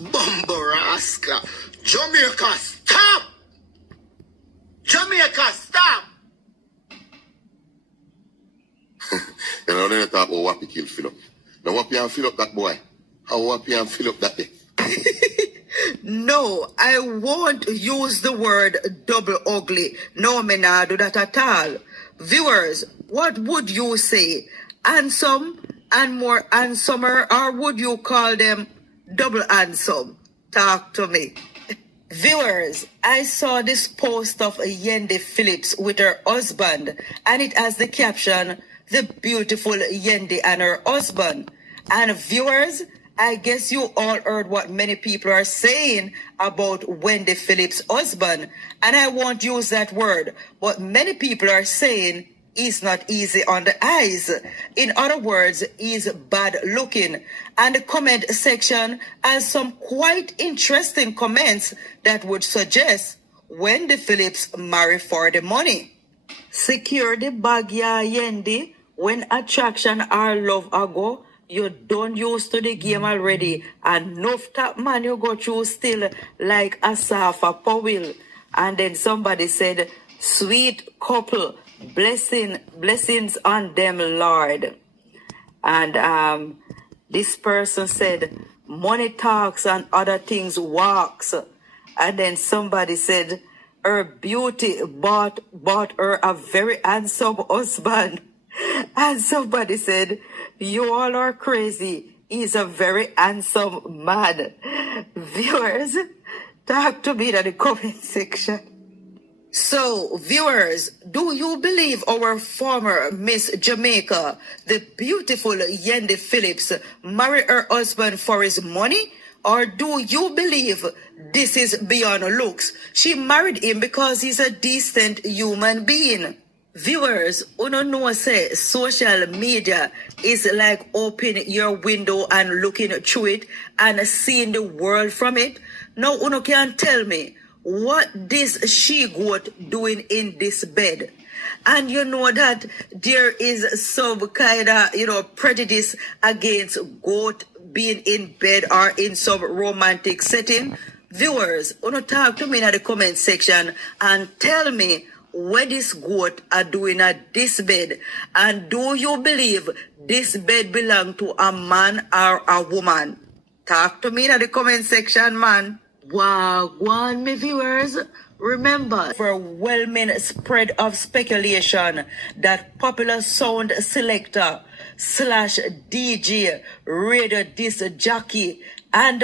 Bumbo rascal. Jamaica, stop! Jamaica, stop! You know, they talk about Wappy kill Phillips. Now Wappy and Phillips that boy. How Wappy and Phillips that day? No, I won't use the word double ugly. No, me not do that at all. Viewers, what would you say? Handsome and more handsomer, or would you call them double handsome? Talk to me. Viewers, I saw this post of Yendi Phillips with her husband, and it has the caption, "The beautiful Yendi and her husband." And viewers, I guess you all heard what many people are saying about Yendi Phillips' husband. And I won't use that word, but many people are saying he's not easy on the eyes. In other words, he's bad looking. And the comment section has some quite interesting comments that would suggest Yendi Phillips marry for the money. Secure the bag, ya Yendi. When attraction or love go, you don't used to the game already. And enough top man you go through still like a Safa Powell. And then somebody said, sweet couple, blessings on them, Lord. And this person said, money talks and other things walks. And then somebody said, her beauty bought her a very handsome husband. And somebody said, you all are crazy. He's a very handsome man. Viewers, talk to me in the comment section. So, viewers, do you believe our former Miss Jamaica, the beautiful Yendi Phillips, married her husband for his money? Or do you believe this is beyond looks? She married him because he's a decent human being. Viewers, uno know say social media is like opening your window and looking through it and seeing the world from it. Now uno can tell me what this she-goat doing in this bed. And you know that there is some kind of, prejudice against goat being in bed or in some romantic setting. Viewers, uno talk to me in the comment section and tell me what this goat are doing at this bed. And do you believe this bed belong to a man or a woman? Talk to me in the comment section, man. Wow, go on, me viewers. Remember, overwhelming spread of speculation that popular sound selector / DJ, radio disc jockey, and